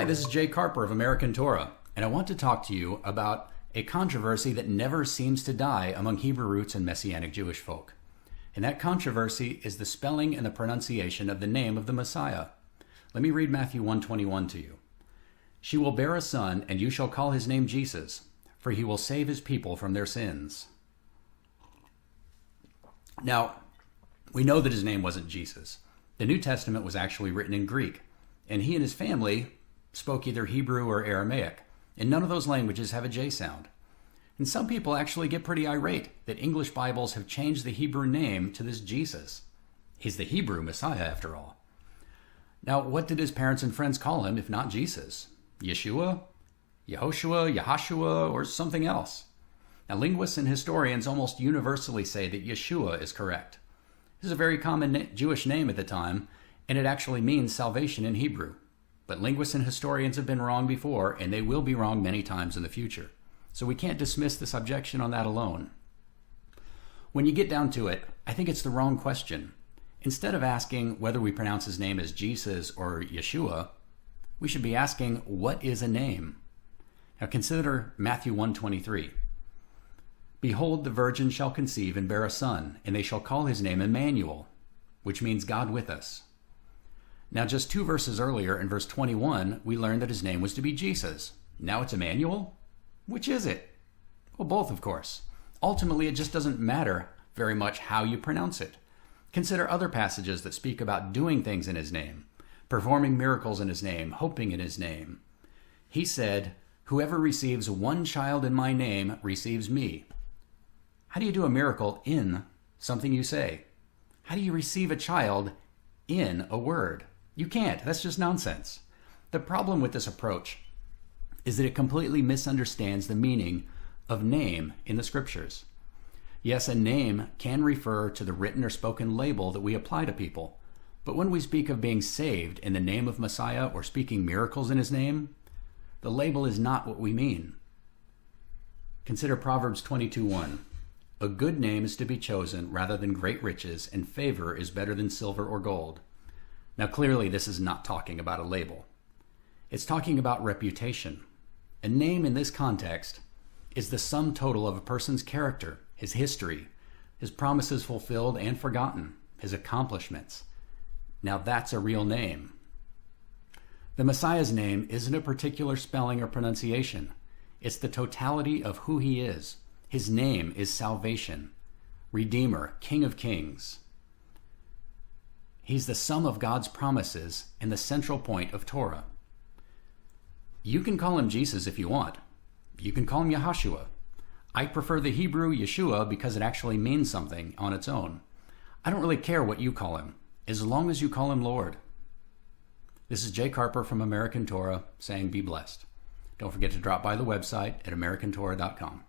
Hi, this is Jay Carper of American Torah, and I want to talk to you about a controversy that never seems to die among Hebrew Roots and Messianic Jewish folk. And that controversy is the spelling and the pronunciation of the name of the Messiah. Let me read Matthew 1:21 to you. She will bear a son, and you shall call his name Jesus, for he will save his people from their sins. Now, we know that his name wasn't Jesus. The New Testament was actually written in Greek, and he and his family spoke either Hebrew or Aramaic, and none of those languages have a J sound. And some people actually get pretty irate that English Bibles have changed the Hebrew name to this Jesus. He's the Hebrew Messiah, after all. Now, what did his parents and friends call him if not Jesus? Yeshua, Yehoshua, Yahashua, or something else? Now, linguists and historians almost universally say that Yeshua is correct. This is a very common Jewish name at the time, and it actually means salvation in Hebrew. But linguists and historians have been wrong before, and they will be wrong many times in the future. So we can't dismiss this objection on that alone. When you get down to it, I think it's the wrong question. Instead of asking whether we pronounce his name as Jesus or Yeshua, we should be asking, what is a name? Now consider Matthew 1:23. Behold, the virgin shall conceive and bear a son, and they shall call his name Emmanuel, which means God with us. Now, just 2 verses earlier, in verse 21, we learned that his name was to be Jesus. Now it's Emmanuel? Which is it? Well, both, of course. Ultimately, it just doesn't matter very much how you pronounce it. Consider other passages that speak about doing things in his name, performing miracles in his name, hoping in his name. He said, "Whoever receives one child in my name receives me." How do you do a miracle in something you say? How do you receive a child in a word? You can't. That's just nonsense. The problem with this approach is that it completely misunderstands the meaning of name in the scriptures. Yes, a name can refer to the written or spoken label that we apply to people. But when we speak of being saved in the name of Messiah or speaking miracles in his name, the label is not what we mean. Consider Proverbs 22:1. A good name is to be chosen rather than great riches, and favor is better than silver or gold. Now clearly this is not talking about a label. It's talking about reputation. A name in this context is the sum total of a person's character, his history, his promises fulfilled and forgotten, his accomplishments. Now that's a real name. The Messiah's name isn't a particular spelling or pronunciation. It's the totality of who he is. His name is salvation, Redeemer, King of Kings. He's the sum of God's promises and the central point of Torah. You can call him Jesus if you want. You can call him Yahashua. I prefer the Hebrew Yeshua because it actually means something on its own. I don't really care what you call him, as long as you call him Lord. This is Jay Carper from American Torah saying be blessed. Don't forget to drop by the website at americantorah.com.